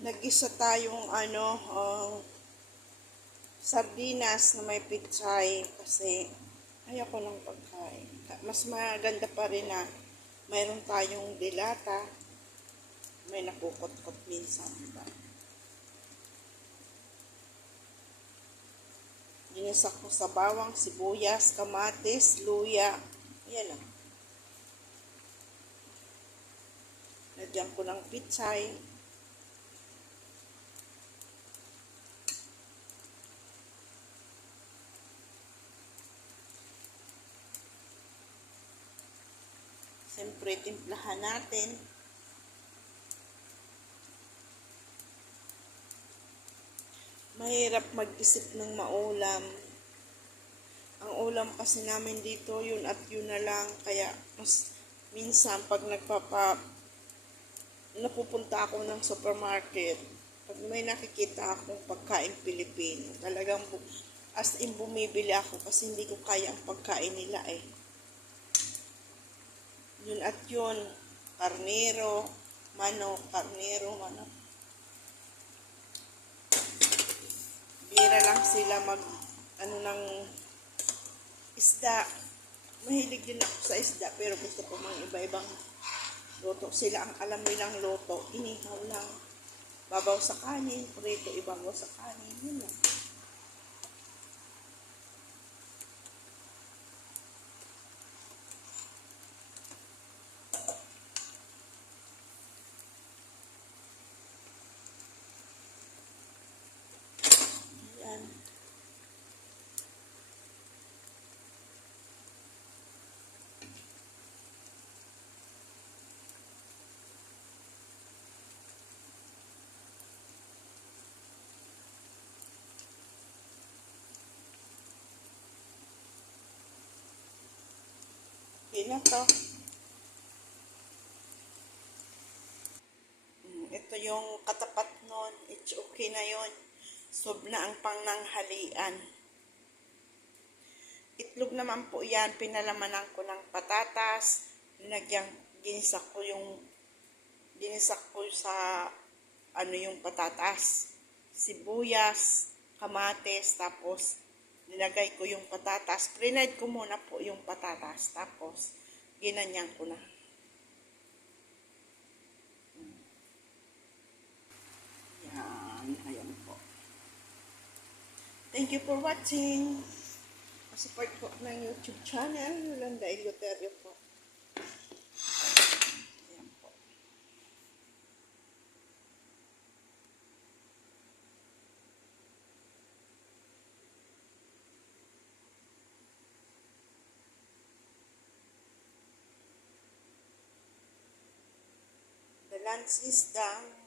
Nag-isa tayong sardinas na may pichay kasi ayoko ng pagkain. Mas maganda pa rin na mayroon tayong dilata. May napukot-kot minsan, diba? Ginisak ko sa bawang, sibuyas, kamatis, luya. Ayan lang. Lagyan ko ng pichay. Siyempre, timplahan natin. Mahirap mag-isip ng maulam. Ang ulam kasi namin dito, yun at yun na lang. Kaya, mas minsan, pag napupunta ako ng supermarket, pag may nakikita akong pagkain Pilipino, talagang as in bumibili ako kasi hindi ko kaya ang pagkain nila eh. Yun at yun, karnero, manok. Bira lang sila ng isda. Mahilig din ako sa isda, pero gusto ko mang iba-ibang luto. Sila ang alam nilang luto, inihaw lang. Babaw sa kanin, prito, ibabaw sa kanin, yun lang. Yan. Okay na to. Ito yung katapat nun. It's okay na yun. Sob na ang pangnanghalian. Itlog naman po yan. Pinalamanan ko ng patatas. Ginisak ko sa yung patatas. Sibuyas, kamatis, tapos nilagay ko yung patatas. Pre-night ko muna po yung patatas. Tapos, ginanyan ko na. Ayan po. Thank you for watching. Support po ng YouTube channel, Yolanda Iloterio po. Ayan po. The lunch is done.